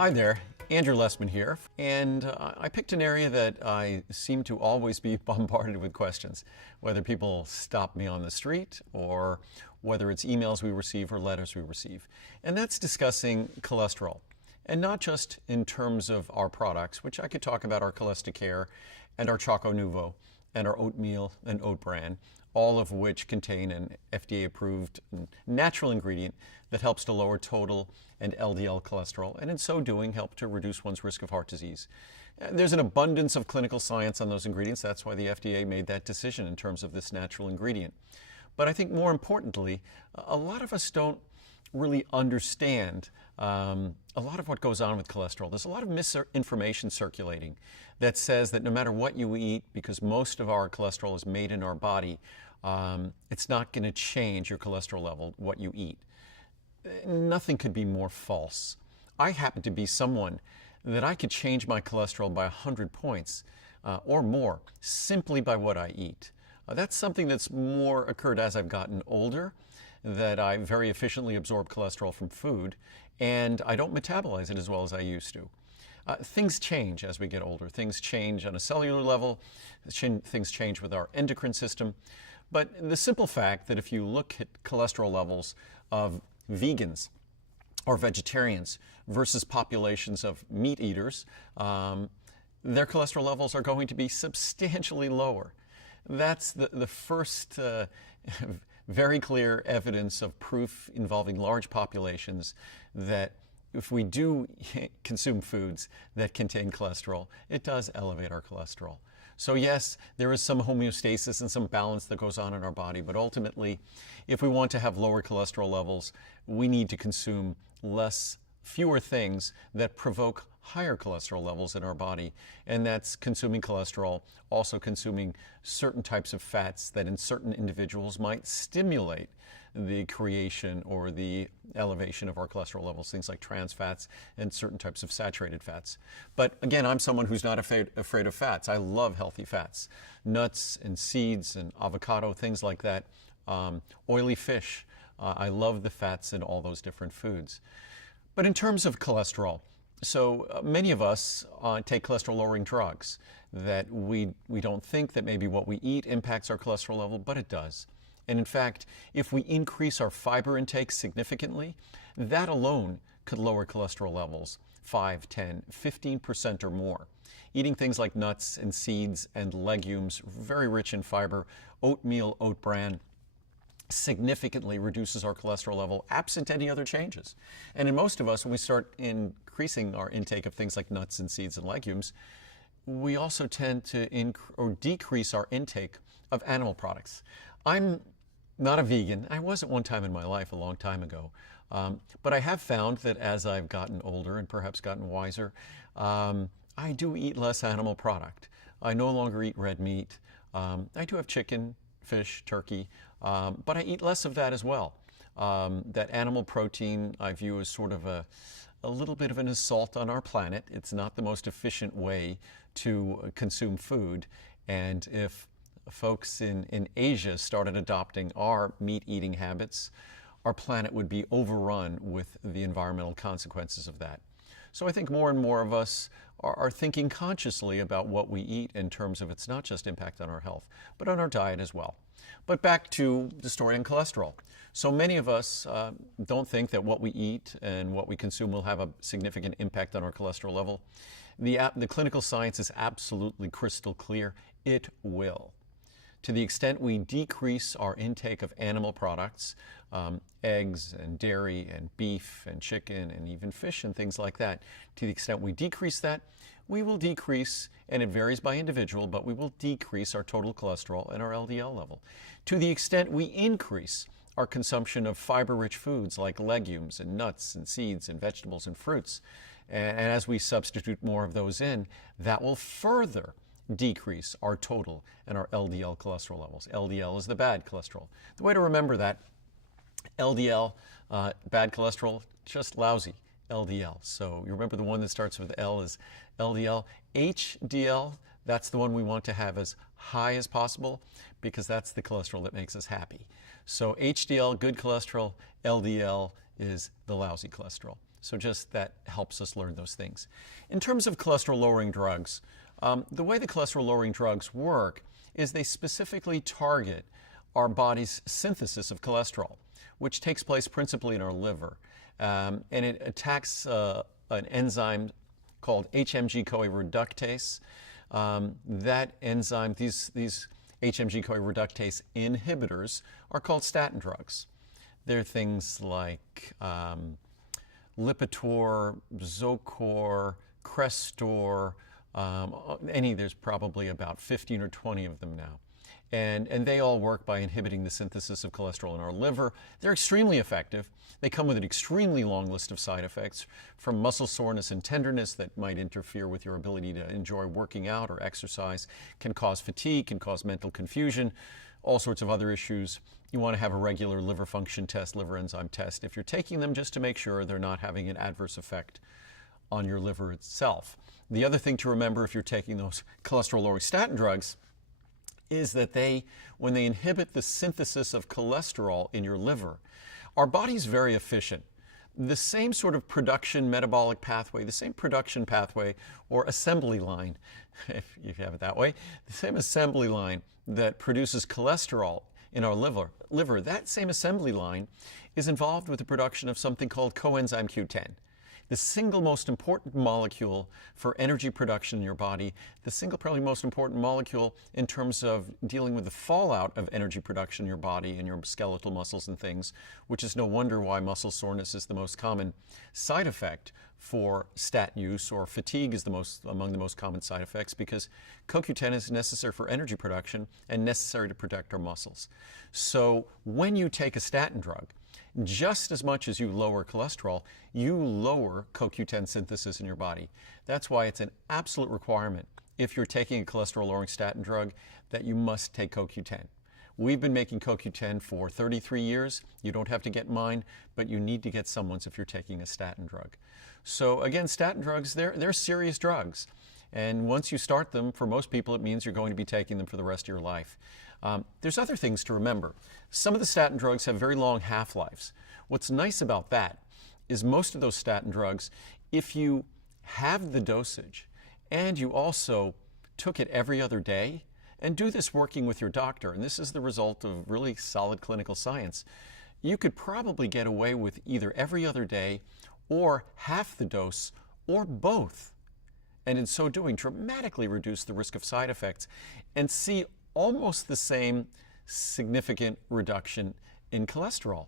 Hi there, Andrew Lessman here, and I picked an area that I seem to always be bombarded with questions, whether people stop me on the street or whether it's emails we receive or letters we receive, and that's discussing cholesterol. And not just in terms of our products, which I could talk about our Cholesterol and our Choco Nuvo and our oatmeal and oat bran, all of which contain an FDA-approved natural ingredient that helps to lower total and LDL cholesterol, and in so doing help to reduce one's risk of heart disease. There's an abundance of clinical science on those ingredients. That's why the FDA made that decision in terms of this natural ingredient. But I think more importantly, a lot of us don't really understand a lot of what goes on with cholesterol. There's a lot of misinformation circulating that says that no matter what you eat, because most of our cholesterol is made in our body, it's not going to change your cholesterol level, what you eat. Nothing could be more false. I happen to be someone that I could change my cholesterol by 100 points or more simply by what I eat. That's something that's more occurred as I've gotten older, that I very efficiently absorb cholesterol from food, and I don't metabolize it as well as I used to. Things change as we get older. Things change on a cellular level. Things change with our endocrine system. But the simple fact that if you look at cholesterol levels of vegans or vegetarians versus populations of meat eaters, their cholesterol levels are going to be substantially lower. That's the first very clear evidence of proof involving large populations that if we do consume foods that contain cholesterol, it does elevate our cholesterol. So yes, there is some homeostasis and some balance that goes on in our body, but ultimately, if we want to have lower cholesterol levels, we need to consume fewer things that provoke higher cholesterol levels in our body, and that's consuming cholesterol, also consuming certain types of fats that in certain individuals might stimulate the creation or the elevation of our cholesterol levels, things like trans fats and certain types of saturated fats. But again, I'm someone who's not afraid of fats. I love healthy fats, nuts and seeds and avocado, things like that, oily fish. I love the fats in all those different foods. But in terms of cholesterol, so many of us take cholesterol-lowering drugs that we don't think that maybe what we eat impacts our cholesterol level, but it does. And in fact, if we increase our fiber intake significantly, that alone could lower cholesterol levels 5, 10, 15% or more. Eating things like nuts and seeds and legumes, very rich in fiber, oatmeal, oat bran, significantly reduces our cholesterol level absent any other changes. And in most of us, when we start increasing our intake of things like nuts and seeds and legumes, we also tend to decrease our intake of animal products. I'm not a vegan. I was at one time in my life, a long time ago. But I have found that as I've gotten older and perhaps gotten wiser, I do eat less animal product. I no longer eat red meat. I do have chicken, fish, turkey, but I eat less of that as well. That animal protein I view as sort of a little bit of an assault on our planet. It's not the most efficient way to consume food, and if folks in Asia started adopting our meat-eating habits, our planet would be overrun with the environmental consequences of that. So I think more and more of us are thinking consciously about what we eat in terms of its not just impact on our health, but on our diet as well. But back to the story on cholesterol. So many of us don't think that what we eat and what we consume will have a significant impact on our cholesterol level. The clinical science is absolutely crystal clear. It will. To the extent we decrease our intake of animal products, eggs and dairy and beef and chicken and even fish and things like that, to the extent we decrease that, we will decrease, and it varies by individual, but we will decrease our total cholesterol and our LDL level. To the extent we increase our consumption of fiber-rich foods like legumes and nuts and seeds and vegetables and fruits, and as we substitute more of those in, that will further decrease our total and our LDL cholesterol levels. LDL is the bad cholesterol. The way to remember that, LDL, bad cholesterol, just lousy LDL. So you remember the one that starts with L is LDL. HDL, that's the one we want to have as high as possible because that's the cholesterol that makes us happy. So HDL, good cholesterol, LDL is the lousy cholesterol. So just that helps us learn those things. In terms of cholesterol-lowering drugs, the way the cholesterol-lowering drugs work is they specifically target our body's synthesis of cholesterol, which takes place principally in our liver. And it attacks an enzyme called HMG-CoA reductase. That enzyme, these HMG-CoA reductase inhibitors are called statin drugs. They're things like Lipitor, Zocor, Crestor, there's probably about 15 or 20 of them now. And they all work by inhibiting the synthesis of cholesterol in our liver. They're extremely effective. They come with an extremely long list of side effects, from muscle soreness and tenderness that might interfere with your ability to enjoy working out or exercise, can cause fatigue, can cause mental confusion, all sorts of other issues. You want to have a regular liver function test, liver enzyme test, if you're taking them, just to make sure they're not having an adverse effect on your liver itself. The other thing to remember if you're taking those cholesterol-lowering statin drugs is that when they inhibit the synthesis of cholesterol in your liver, our body's very efficient. The same sort of production metabolic pathway, the same production pathway or assembly line, if you have it that way, the same assembly line that produces cholesterol in our liver, that same assembly line is involved with the production of something called coenzyme Q10. The single most important molecule for energy production in your body, the single probably most important molecule in terms of dealing with the fallout of energy production in your body and your skeletal muscles and things, which is no wonder why muscle soreness is the most common side effect for statin use, or fatigue is among the most common side effects, because CoQ10 is necessary for energy production and necessary to protect our muscles. So when you take a statin drug, just as much as you lower cholesterol, you lower CoQ10 synthesis in your body. That's why it's an absolute requirement, if you're taking a cholesterol-lowering statin drug, that you must take CoQ10. We've been making CoQ10 for 33 years. You don't have to get mine, but you need to get someone's if you're taking a statin drug. So again, statin drugs, they're serious drugs. And once you start them, for most people, it means you're going to be taking them for the rest of your life. There's other things to remember. Some of the statin drugs have very long half-lives. What's nice about that is most of those statin drugs, if you have the dosage and you also took it every other day, and do this working with your doctor, and this is the result of really solid clinical science, you could probably get away with either every other day or half the dose or both, and in so doing dramatically reduce the risk of side effects and see almost the same significant reduction in cholesterol.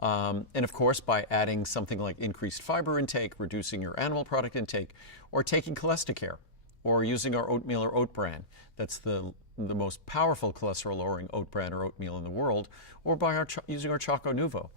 And of course, by adding something like increased fiber intake, reducing your animal product intake, or taking Cholesticare, or using our oatmeal or oat bran, that's the most powerful cholesterol-lowering oat bran or oatmeal in the world, or by using our Choco Nuvo.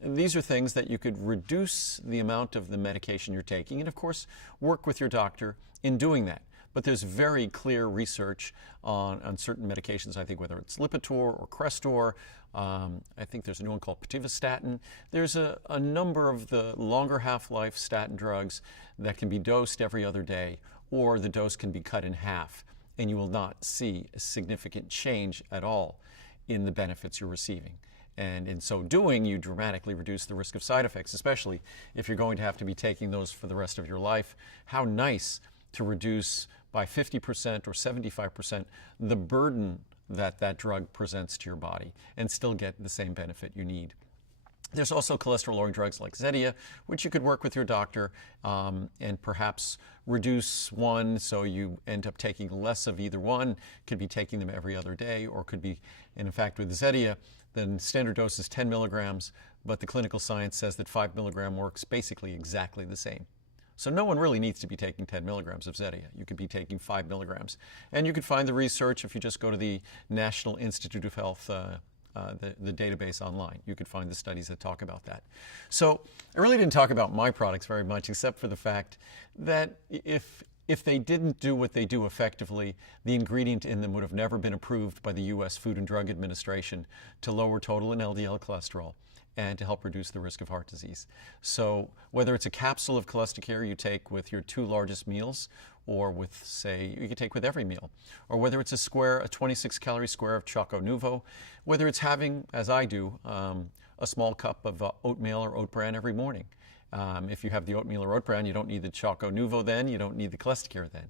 And these are things that you could reduce the amount of the medication you're taking, and of course, work with your doctor in doing that. But there's very clear research on certain medications, I think, whether it's Lipitor or Crestor. I think there's a new one called Pitavastatin. There's a number of the longer half-life statin drugs that can be dosed every other day, or the dose can be cut in half, and you will not see a significant change at all in the benefits you're receiving. And in so doing, you dramatically reduce the risk of side effects, especially if you're going to have to be taking those for the rest of your life. How nice to reduce by 50% or 75% the burden that drug presents to your body and still get the same benefit you need. There's also cholesterol-lowering drugs like Zetia, which you could work with your doctor and perhaps reduce one so you end up taking less of either one. Could be taking them every other day, or could be, and in fact with Zetia, the standard dose is 10 milligrams, but the clinical science says that 5 milligram works basically exactly the same. So no one really needs to be taking 10 milligrams of Zetia. You could be taking 5 milligrams. And you could find the research if you just go to the National Institute of Health the database online. You could find the studies that talk about that. So I really didn't talk about my products very much, except for the fact that if they didn't do what they do effectively, the ingredient in them would have never been approved by the U.S. Food and Drug Administration to lower total and LDL cholesterol and to help reduce the risk of heart disease. So whether it's a capsule of Cholesticare you take with your 2 largest meals, or with, say, you could take with every meal, or whether it's a 26-calorie square of Choco Nuvo, whether it's having, as I do, a small cup of oatmeal or oat bran every morning, If you have the oatmeal or oat bran, you don't need the Choco Nuvo then, you don't need the Cholesterol then.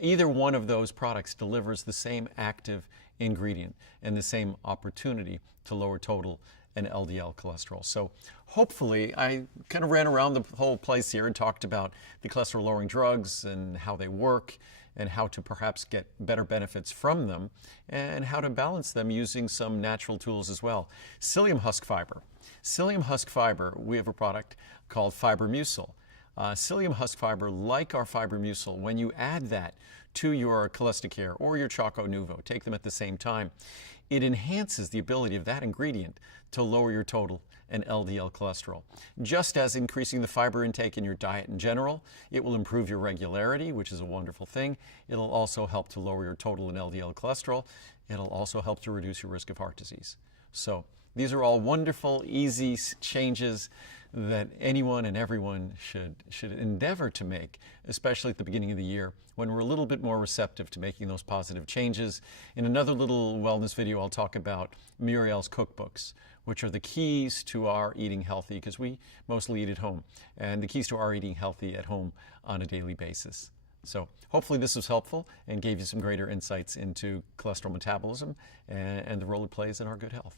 Either one of those products delivers the same active ingredient and the same opportunity to lower total and LDL cholesterol. So hopefully, I kind of ran around the whole place here and talked about the cholesterol lowering drugs and how they work and how to perhaps get better benefits from them and how to balance them using some natural tools as well. Psyllium husk fiber. Psyllium husk fiber, we have a product called Fibromucil. Psyllium husk fiber, like our Fibromucil, when you add that to your Cholesterol or your Choco Nuvo, take them at the same time, it enhances the ability of that ingredient to lower your total and LDL cholesterol. Just as increasing the fiber intake in your diet in general, it will improve your regularity, which is a wonderful thing. It'll also help to lower your total and LDL cholesterol. It'll also help to reduce your risk of heart disease. So these are all wonderful, easy changes that anyone and everyone should endeavor to make, especially at the beginning of the year when we're a little bit more receptive to making those positive changes. In another little wellness video, I'll talk about Muriel's cookbooks, which are the keys to our eating healthy, because we mostly eat at home, and the keys to our eating healthy at home on a daily basis. So hopefully this was helpful and gave you some greater insights into cholesterol metabolism and the role it plays in our good health.